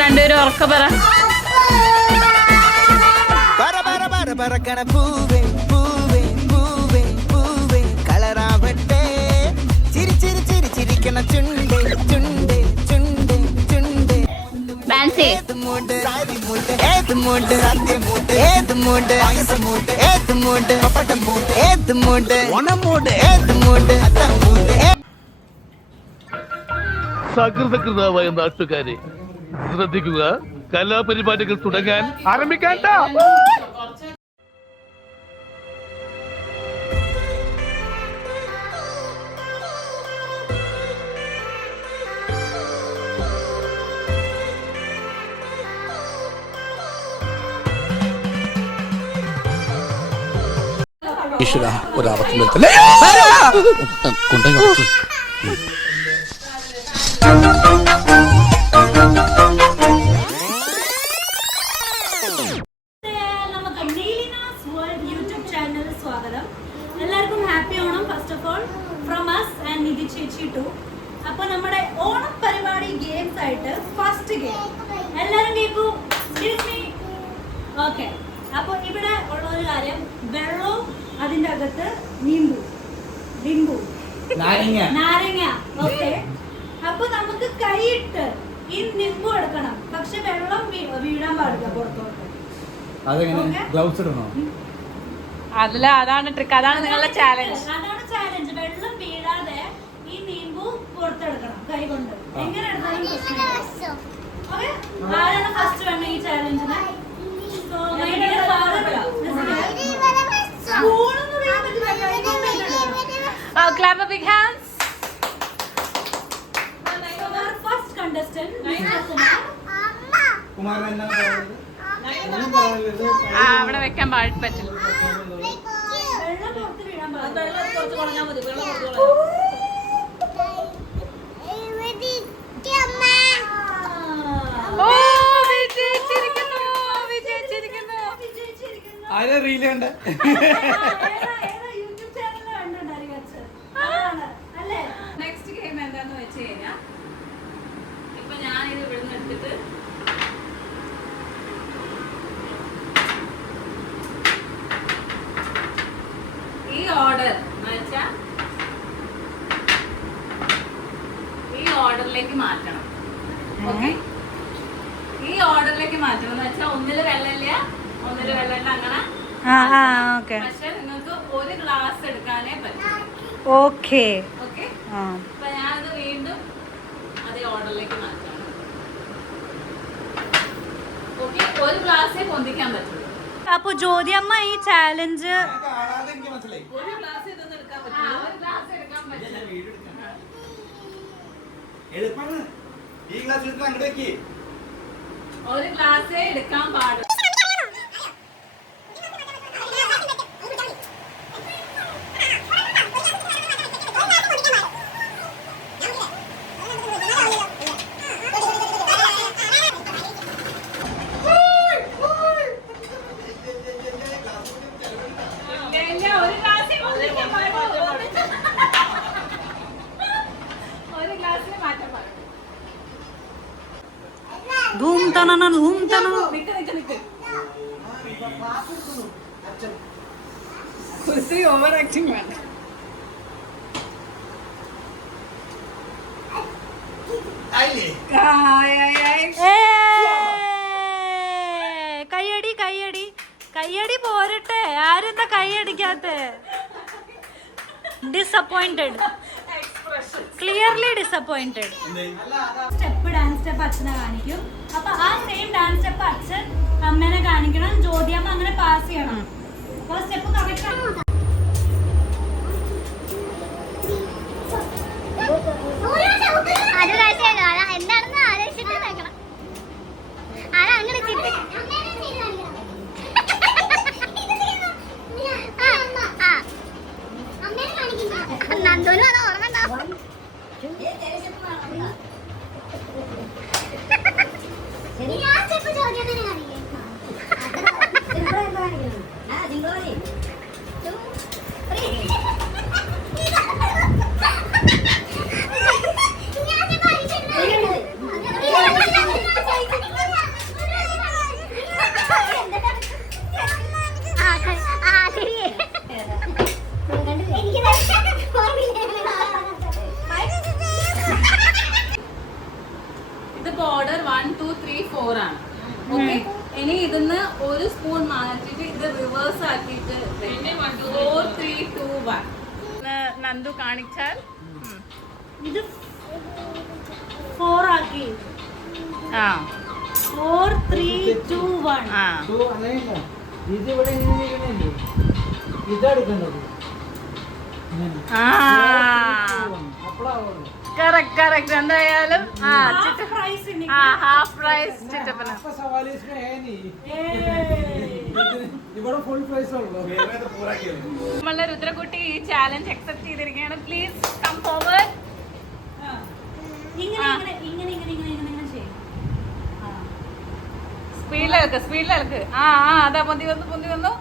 രണ്ടുപേരും ഉറക്ക പറ. പറ പറ പറ പറക്കണ പൂവേ പൂവേ പൂവേ പൂവേ കളറാവട്ടെ. ചിരി ചിരി ചിരി ചിരിക്കണ ചുണ്ടേ ചുണ്ടേ ചുണ്ടേ ചുണ്ടേ. ഏത് ഏത് ഏത് ഏത് പപ്പട ഏത് ഓണ ഏത് അത്ത സകൃതകൃതാവായ നാട്ടുകാരെ ശ്രദ്ധിക്കുക. കലാപരിപാടികൾ തുടങ്ങാൻ ആരംഭിക്കാൻ ഈശ്വര ഒരാപത്തും വരുത്തല്ലേ. കൊണ്ടുപോയി സ്വാഗതം. എല്ലാവർക്കും happy Onam first of all from us and Nidhi ചേച്ചി ടു അപ്പൊ നമ്മുടെ ഓണം പരിപാടി ഗെയിംസ് ആയിട്ട് ഫസ്റ്റ് ഗെയിം എല്ലാവരും കേൾക്കൂ ഓക്കെ അപ്പൊ ഇവിടെ ഉള്ള ഒരു കാര്യം വെള്ളവും അതിന്റെ അകത്ത് നീമ്പു. ലിംബു നാരങ്ങ. ഓക്കെ അപ്പൊ നമുക്ക് കൈയിട്ട് ഈ നിമ്പു എടുക്കണം. പക്ഷെ വെള്ളം വീഴാൻ പാടില്ല പുറത്തോട്ട്. അതെങ്ങനെ? ഗ്ലൗസ് ഇടണോ? അതിൽ അതാണ് ട്രിക്ക് അതാണ് നിങ്ങളുടെ ചാലഞ്ച് അതാണ് ചാലഞ്ച് വെള്ളം വീഴാതെ ഈ നീമ്പു പുറത്തെടുക്കണം കൈ കൊണ്ട്. എങ്ങനെ എടുത്താലും പ്രശ്നമില്ല? ആരാണ് ഫസ്റ്റ് ഈ ചാലഞ്ചിന് So, our first contestant. ആ അവിടെ വെക്കാൻ പറ്റില്ല. വെള്ളം പുറത്ത് വീഴാൻ പാടില്ല. ഓ വിജയിച്ചിരിക്കുന്നു വിജയിച്ചിരിക്കുന്നു വിജയിച്ചിരിക്കുന്നു. ആരാ റീൽ കണ്ട ഏതാ- ഏതാ യൂട്യൂബ് ചാനലിൽ കണ്ടിട്ടുണ്ടായിരിക്കും അച്ഛൻ. അതാണ്. അല്ലേ നെക്സ്റ്റ് ഗെയിം എന്താന്ന് വെച്ച് കഴിഞ്ഞാൽ ഇപ്പൊ ഞാൻ ഇത് ഇവിടുന്ന് എടുത്തിട്ട് ഈ ഓർഡർ എന്ന് വെച്ചാ ഈ ഓർഡറിലേക്ക് മാറ്റണം. ഓക്കെ? ഈ ഓർഡറിലേക്ക് മാറ്റണം. എന്ന് വെച്ചാൽ ഒന്നിൽ വെള്ളമില്ല ഒന്നിൽ വെള്ളമില്ല അങ്ങനെ പക്ഷെ നിങ്ങൾക്ക് ഒരു ഗ്ലാസ് എടുക്കാനേ പറ്റും. ഓക്കെ. ഓക്കെ? അപ്പൊ ഞാനത് വീണ്ടും അതേ ഓർഡറിലേക്ക് മാറ്റാം ഓക്കെ? ഒരു ഗ്ലാസ്സേ പൊന്തിക്കാൻ പറ്റുള്ളൂ അപ്പൊ ജ്യോതി അമ്മ ഈ ചാലഞ്ച് ഒരു എളുപ്പമാണ് ഈ ഗ്ലാസ് എടുത്ത് അങ്ങോട്ട് വെക്ക്. ഒരു ഗ്ലാസ്സേ എടുക്കാൻ പാടുള്ളൂ ഇല്ല, ഇല്ല, ഒരു ഗ്ലാസ്സേ പൊന്തിക്കാൻ പാടുള്ളൂ. ഒരു ഗ്ലാസ്സിന് മാറ്റാൻ പാടുള്ളൂ ധൂം തണന ധൂം തണ. നിക്ക് നിക്ക് നിക്ക് ഒത്തിരി ഓവർ ആക്ടിങ് വേണ്ട. കയ്യടി കയ്യടി. കയ്യടി പോരട്ടെ. ആരെന്താ കൈയടിക്കാത്ത disappointed clearly disappointed step dance step അച്ഛനെ കാണിക്കും. അപ്പൊ ആ സെയിം ഡാൻസ് സ്റ്റെപ്പ് അച്ഛൻ അമ്മേനെ കാണിക്കണം. ജ്യോതിയമ്മ അങ്ങനെ പാസ് ചെയ്യണം. അപ്പൊ step correct one two three four ആണ്. Okay hmm. ഇനി ഇതിന്ന് ഒരു സ്പൂൺ മാറ്റിട്ട് ഇത് റിവേഴ്സ് ആക്കിയിട്ട് four three two one Nandu കാണിച്ചാൽ? ഇത് ഫോർ ആക്കി. ആ. ഫോർ ത്രീ ടു വൺ ആ. എന്തായാലും ആ ചിറ്റ പ്രൈസ് ആ ഹാഫ് പ്രൈസ് ചിറ്റപ്പന आपका सवाल इसमें है नहीं ഇവിടെ ഫുൾ പ്രൈസ് ഉള്ളൂ നമ്മളുടെ രുദ്രകുട്ടി ഈ ചാലഞ്ച് അക്സെപ്റ്റ് ചെയ്തിരിക്കുകയാണ് പ്ലീസ് കം ഫോർവേഡ് ഇങ്ങനെ ആ. ഇങ്ങനെ ഇങ്ങനെ ഇങ്ങനെ ഇങ്ങനെ ഇങ്ങനെ ഇങ്ങനെ ചെയ്യും സ്പീഡിലെടുക്ക് സ്പീഡിലെടുക്ക് ആ ആ അതാ പൊന്തി വന്നു പൊന്തി വന്നു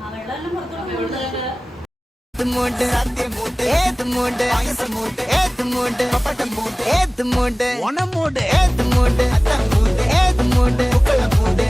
ആ വെള്ളം പുറത്തോട്ട് மூட்டு சத்திய மூட்டு ஏத்து மூட்டு அயச மூட்டு ஏத்து மூட்டு பப்பட்ட மூட்டு ஏத்து மூட்டு உன மூட்டு ஏத்து மூட்டு அத்த மூட்டு ஏத்து மூட்டு மூட்டு